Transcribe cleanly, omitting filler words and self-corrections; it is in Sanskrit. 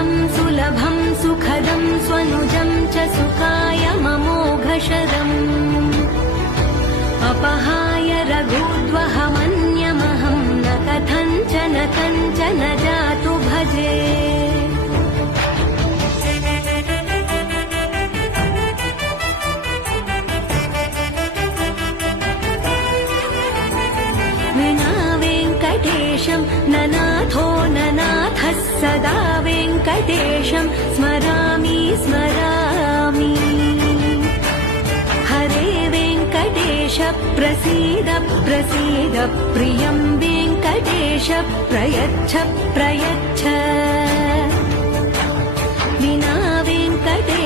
सुकृतं सुलभं सुखदं स्वनुजं च सुखाय ममोघशरम् अपहाय रघुद्वहमन्यमहं न कथञ्चन कञ्चन जातु भजे विना वेङ्कटेशं ननाथो ननाथः सदा वेङ्कटेशं स्मरामि स्मरामि हरे वेङ्कटेश प्रसीद प्रसीद प्रियं वेङ्कटेश प्रयच्छ प्रयच्छ विना वेङ्कटेश